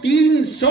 300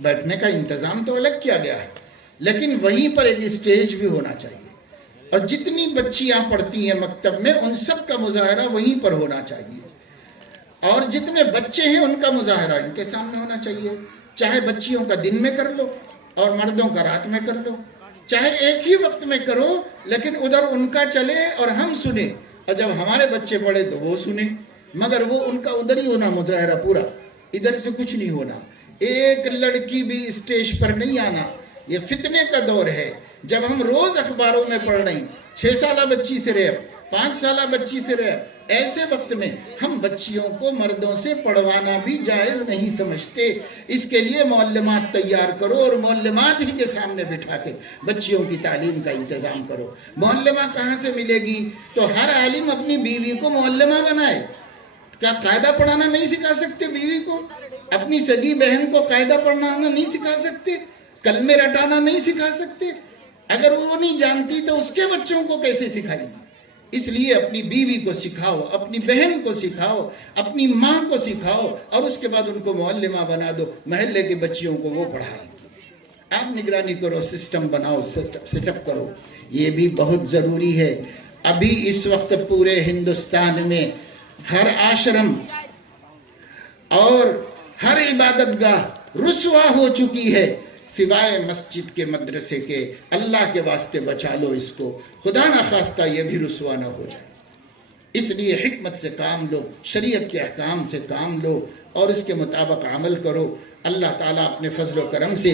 بیٹھنے کا انتظام تو الگ کیا گیا ہے، لیکن وہیں پر ایک اسٹیج بھی ہونا چاہیے، اور جتنی بچیاں پڑھتی ہیں مکتب میں ان سب کا مظاہرہ وہیں پر ہونا چاہیے، اور جتنے بچے ہیں ان کا مظاہرہ ان کے سامنے ہونا چاہیے، چاہے بچیوں کا دن میں کر لو اور مردوں کا رات میں کر لو، چاہے ایک ہی وقت میں کرو، لیکن ادھر ان کا چلے اور ہم سنیں، اور جب ہمارے بچے پڑھے تو وہ سنیں، مگر وہ ان کا ادھر ہی ہونا مظاہرہ پورا، ادھر سے کچھ نہیں ہونا۔ ایک لڑکی بھی اسٹیج پر نہیں آنا، یہ فتنے کا دور ہے۔ جب ہم روز اخباروں میں پڑھ رہے ہیں 6 سالہ بچی سے ریپ، 5 سالہ بچی سے ریپ، ایسے وقت میں ہم بچیوں کو مردوں سے پڑھوانا بھی جائز نہیں سمجھتے۔ اس کے لیے معلمات تیار کرو اور معلمات ہی کے سامنے بٹھا کے بچیوں کی تعلیم کا انتظام کرو۔ معلمہ کہاں سے ملے گی؟ تو ہر عالم اپنی بیوی کو معلمہ بنائے۔ کیا قاعدہ پڑھانا نہیں سکھا سکتے بیوی کو؟ اپنی سگی بہن کو قاعدہ پڑھانا نہیں سکھا سکتے؟ کلمے رٹانا نہیں سکھا سکتے؟ اگر وہ نہیں جانتی تو اس کے بچوں کو کیسے سکھائے گی؟ اس لیے اپنی بیوی کو سکھاؤ، اپنی بہن کو سکھاؤ، اپنی ماں کو سکھاؤ، اور اس کے بعد ان کو معلمہ بنا دو، محلے کی بچیوں کو وہ پڑھائیں گی۔ آپ نگرانی کرو، سسٹم بناؤ، سیٹ اپ کرو، یہ بھی بہت ضروری ہے۔ ابھی اس وقت پورے ہندوستان میں ہر آشرم اور ہر عبادت گاہ رسوا ہو چکی ہے سوائے مسجد کے، مدرسے کے۔ اللہ کے واسطے بچا لو اس کو، خدا نہ خواستہ یہ بھی رسوا نہ ہو جائے۔ اس لیے حکمت سے کام لو، شریعت کے احکام سے کام لو اور اس کے مطابق عمل کرو۔ اللہ تعالیٰ اپنے فضل و کرم سے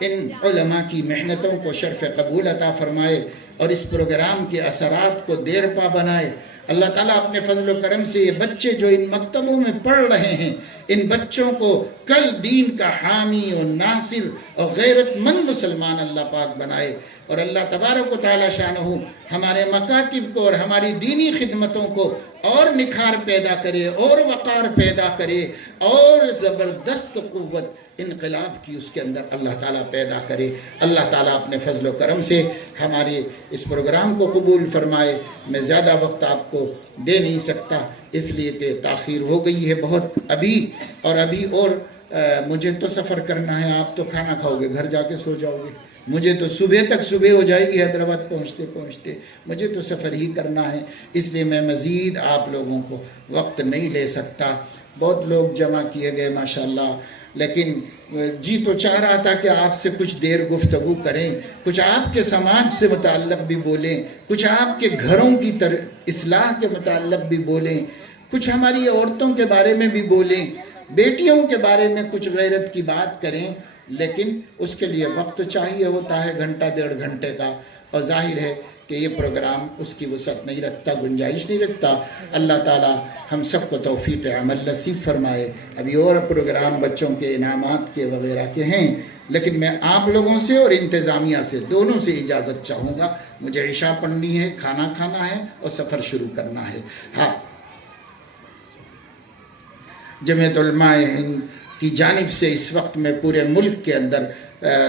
ان علماء کی محنتوں کو شرف قبول عطا فرمائے اور اس پروگرام کے اثرات کو دیر پا بنائے۔ اللہ تعالیٰ اپنے فضل و کرم سے یہ بچے جو ان مکتبوں میں پڑھ رہے ہیں، ان بچوں کو کل دین کا حامی اور ناصر اور غیرت مند مسلمان اللہ پاک بنائے، اور اللہ تبارک و تعالی شانہ ہمارے مکاتب کو اور ہماری دینی خدمتوں کو اور نکھار پیدا کرے اور وقار پیدا کرے اور زبردست قوت انقلاب کی اس کے اندر اللہ تعالیٰ پیدا کرے۔ اللہ تعالیٰ اپنے فضل و کرم سے ہمارے اس پروگرام کو قبول فرمائے۔ میں زیادہ وقت آپ کو دے نہیں سکتا اس لیے کہ تاخیر ہو گئی ہے بہت، ابھی اور مجھے تو سفر کرنا ہے، آپ تو کھانا کھاؤ گے، گھر جا کے سو جاؤ گے، مجھے تو صبح ہو جائے گی حیدرآباد پہنچتے، مجھے تو سفر ہی کرنا ہے، اس لیے میں مزید آپ لوگوں کو وقت نہیں لے سکتا۔ بہت لوگ جمع کیے گئے ماشاءاللہ، لیکن جی تو چاہ رہا تھا کہ آپ سے کچھ دیر گفتگو کریں، کچھ آپ کے سماج سے متعلق بھی بولیں، کچھ آپ کے گھروں کی اصلاح کے متعلق بھی بولیں، کچھ ہماری عورتوں کے بارے میں بھی بولیں، بیٹیوں کے بارے میں کچھ غیرت کی بات کریں، لیکن اس کے لیے وقت چاہیے ہوتا ہے، گھنٹہ 1.5 گھنٹے کا، اور ظاہر ہے کہ یہ پروگرام اس کی وسعت نہیں رکھتا، گنجائش نہیں رکھتا۔ اللہ تعالی ہم سب کو توفیق عمل نصیب فرمائے۔ ابھی اور پروگرام بچوں کے انعامات کے وغیرہ کے ہیں، لیکن میں آپ لوگوں سے اور انتظامیہ سے دونوں سے اجازت چاہوں گا، مجھے عشاء پڑھنی ہے، کھانا کھانا ہے اور سفر شروع کرنا ہے۔ ہاں، جمعیت علماء ہند کی جانب سے اس وقت میں پورے ملک کے اندر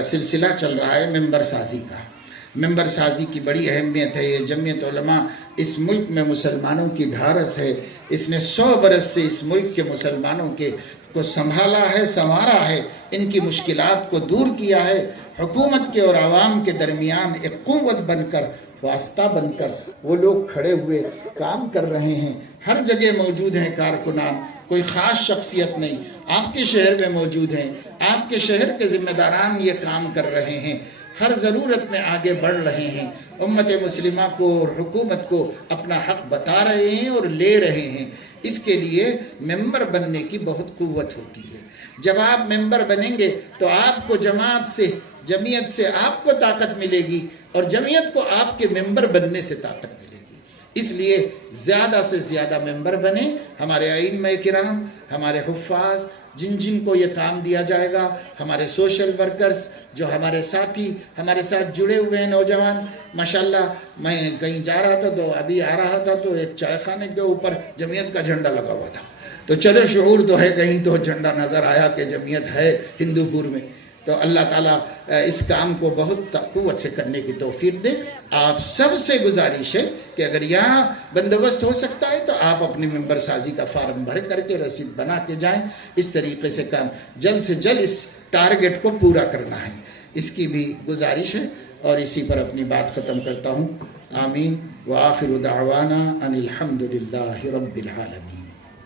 سلسلہ چل رہا ہے ممبر سازی کا۔ ممبر سازی کی بڑی اہمیت ہے۔ یہ جمعیت علماء اس ملک میں مسلمانوں کی ڈھارس ہے، اس نے 100 برس سے اس ملک کے مسلمانوں کو سنبھالا ہے، سنوارا ہے، ان کی مشکلات کو دور کیا ہے، حکومت کے اور عوام کے درمیان ایک قوت بن کر، واسطہ بن کر وہ لوگ کھڑے ہوئے کام کر رہے ہیں۔ ہر جگہ موجود ہیں کارکنان، کوئی خاص شخصیت نہیں، آپ کے شہر میں موجود ہیں، آپ کے شہر کے ذمہ داران یہ کام کر رہے ہیں، ہر ضرورت میں آگے بڑھ رہے ہیں، امت مسلمہ کو اور حکومت کو اپنا حق بتا رہے ہیں اور لے رہے ہیں۔ اس کے لیے ممبر بننے کی بہت قوت ہوتی ہے۔ جب آپ ممبر بنیں گے تو آپ کو جمعیت سے آپ کو طاقت ملے گی اور جمعیت کو آپ کے ممبر بننے سے طاقت ملے گی۔ اس لیے زیادہ سے زیادہ ممبر بنیں، ہمارے ائمہ کرام، ہمارے حفاظ، جن کو یہ کام دیا جائے گا، ہمارے سوشل ورکرز جو ہمارے ساتھی ہمارے ساتھ جڑے ہوئے ہیں، نوجوان ماشاءاللہ۔ میں کہیں جا رہا تھا تو ابھی آ رہا تھا تو ایک چائے خانے کے اوپر جمعیت کا جھنڈا لگا ہوا تھا، تو چلو شعور تو ہے، کہیں تو جھنڈا نظر آیا کہ جمعیت ہے ہندو پور میں، تو اللہ تعالیٰ اس کام کو بہت قوت سے کرنے کی توفیق دے. آپ سب سے گزارش ہے کہ اگر یہاں بندوبست ہو سکتا ہے تو آپ اپنی ممبر سازی کا فارم بھر کر کے رسید بنا کے جائیں. اس طریقے سے کام جلد سے جلد اس ٹارگٹ کو پورا کرنا ہے، اس کی بھی گزارش ہے. اور اسی پر اپنی بات ختم کرتا ہوں. آمین وآخر دعوانا ان الحمد للہ رب العالمین.